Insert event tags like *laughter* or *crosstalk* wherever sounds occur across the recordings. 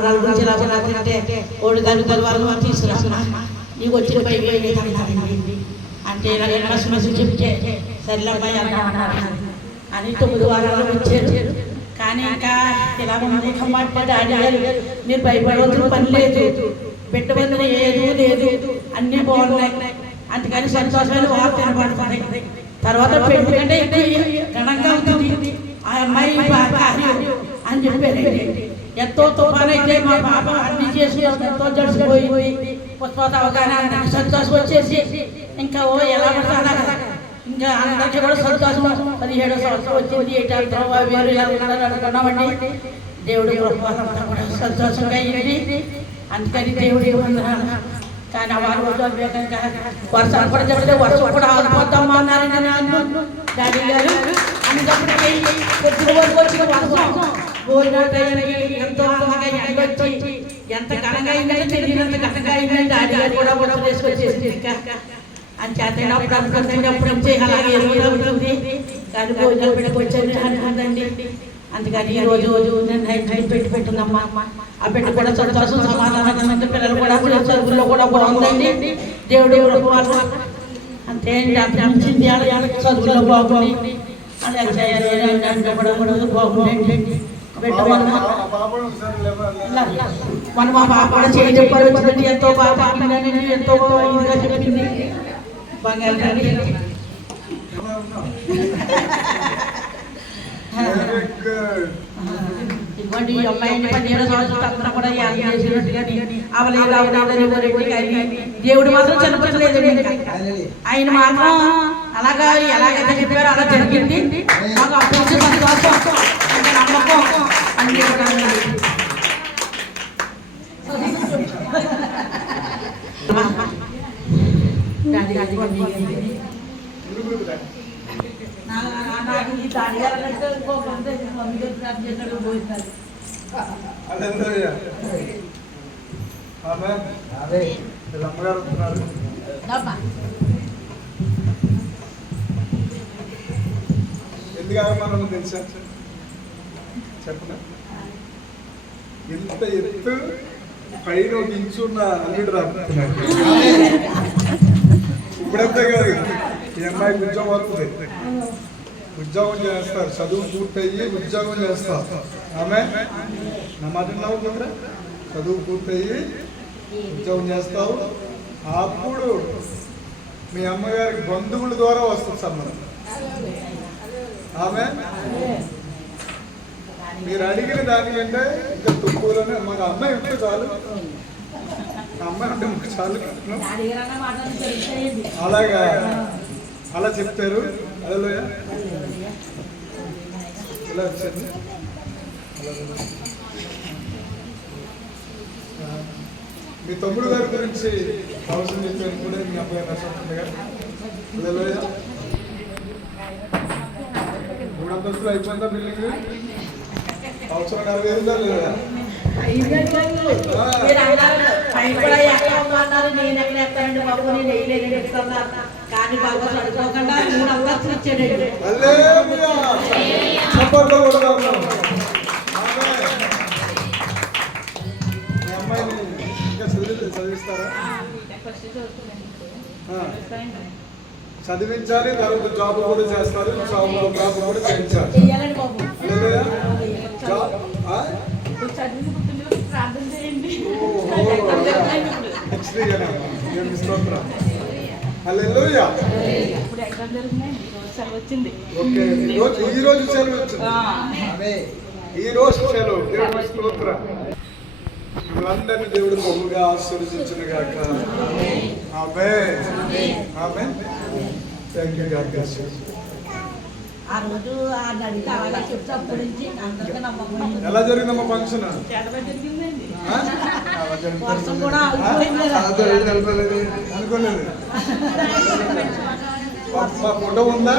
మనవరాల గురించి ఇలా ఇలా తింటే ఓడి దాని తరువాత తీసుకురా నీకు వచ్చిన పై అంటే ఇలా ఎలా సమస్య చెప్తే సర్లేమ్మాయి అన్నామన్నారు అని తొమ్మిది వారాలు వచ్చారు. కానీ ఇంకా ఇలా ఉంది కమ్మంటే డాడీ మీరు భయపడవలసిన పని లేదు. పెట్టబడిన ఏది లేదు. అన్నీ బాగున్నాయి. అందుకని సంతోషమైన వారు వినపడుతుంది. తర్వాత పెళ్ళి కంటే ఘనంగా ఉంటుంది. ఆ అమ్మాయి అని చెప్పారు. ఎంతో తుఫాన్ అయితే మా పాప అన్ని చేసి ఎంతో జడిసిపోయి పుష్పత అవగాహన సంతోషం వచ్చేసి ఇంకా ఓ ఎలా పడతారా ఇంకా అందరికీ కూడా సంతోషం పదిహేడో సంవత్సరం వచ్చింది ఏంటంటే వేరు ఎలా ఉన్నారని అనుకున్నామండి దేవుడి కృపంతా కూడా సంతోషంగా అయ్యింది అందుకని దేవుడి వందనాలు కానీ వారు ఉద్యోగంగా వర్షాలు కూడా చెప్తే వర్షం కూడా ఆగిపోతామా అన్నారని నన్ను డాడీ గారు అందుకప్పటికి కొద్దిగా వరకు వచ్చిన వర్షం టైంకి ఎంతో అందంగా ఎండొచ్చి ఎంత ఘనంగా అయిందంటే ఘనంగా అయిందని డాడీ గారు కూడా కూడా తీసుకొచ్చేసింది అని చేతనప్పుడు అనుకుంటున్నప్పుడు అలాగే ఉంటుంది కానీ భోజనాలు పెట్టుకొచ్చాను అనుకుందండి అందుకని ఈ రోజు రోజు నేను పెట్టి పెట్టుకుందమ్మా ఆ పెట్టి కూడా సంతోషం సమాధానం పిల్లలు కూడా చదువుల్లో కూడా బాగుందండి దేవుడు అంతే అంత చదువులో బాగుంది అలా చేయాలి కూడా బాగుందండి. మన మా పాప కూడా చేయి చెప్పారు వచ్చిందండి ఎంతో బాగా పాడిందని ఎంతో ఇదిగా చెప్పింది. బంగారు. ఇదిగోండి ఈ అమ్మాయిని పదిహేడు సంవత్సరాలు కూడా యాగం చేసినట్టుగా అవలేదు అవలేదు దేవుడు మాత్రం చనిపోలేదు ఆయన మాత్రం అలాగా ఎలాగైతే చెప్పారో అలా జరిగింది. మాకు అప్పుడు సంతోషం. ఎందుకు ఆగమన్నాను తెలుసా చెప్పనా ఇంత ఎత్తు పైన ఒక ఇంచు ఉన్న అల్లుడు రాబోతున్నాడు *laughs* ఇప్పుడంతే కాదు. ఈ అమ్మాయికి ఉద్యోగం వస్తుంది ఉద్యోగం చేస్తారు. చదువు పూర్తయ్యి ఉద్యోగం చేస్తారు. ఆమె నా మాట విన్నావు చదువు పూర్తయ్యి ఉద్యోగం చేస్తావు. అప్పుడు మీ అమ్మగారికి బంధువుల ద్వారా వస్తుంది సంబంధం. ఆమె మీరు అడిగిన దానికంటే ఇంకా తక్కువలోనే మాకు అమ్మాయి ఉంటే చాలు. అమ్మాయి మాకు చాలు తెలుస్తాయండి అలాగా. అలా చెప్తారు అదే వచ్చింది మీ తమ్ముడు గారి గురించి అవసరం చెప్పాను కూడా మీ అబ్బాయి నష్టం గారు. మూడు అంతస్తులు అయిపోయిందా బిల్డింగ్? అవసరం నలభై ఉందా లేదా నేను ఎక్కడ ఎత్తానండి బాబు నేను కానీ బాబు చదువుకోకుండా ఇచ్చాడండి. చదివించాలి తర్వాత జాబ్ కూడా చేస్తారు జాబ్ కూడా చేయించాలి ఈ రోజు ఈ రోజు సెలవు వచ్చింది. ఈ రోజు సెలవు. దేవుడి స్తోత్రం. మిమ్మల్ందరినీ దేవుడు బహుగా ఆశీర్వదించిన గాక ఆమె ఆమె థ్యాంక్ యూ యూ ఆ రోజు ఎలా జరిగిందమ్మా ఫంక్షన్? అనుకోలేదు మా ఫోటో ఉందా?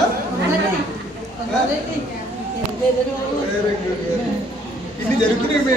వెరీ గుడ్ ఇది జరుగుతున్నాయి మీ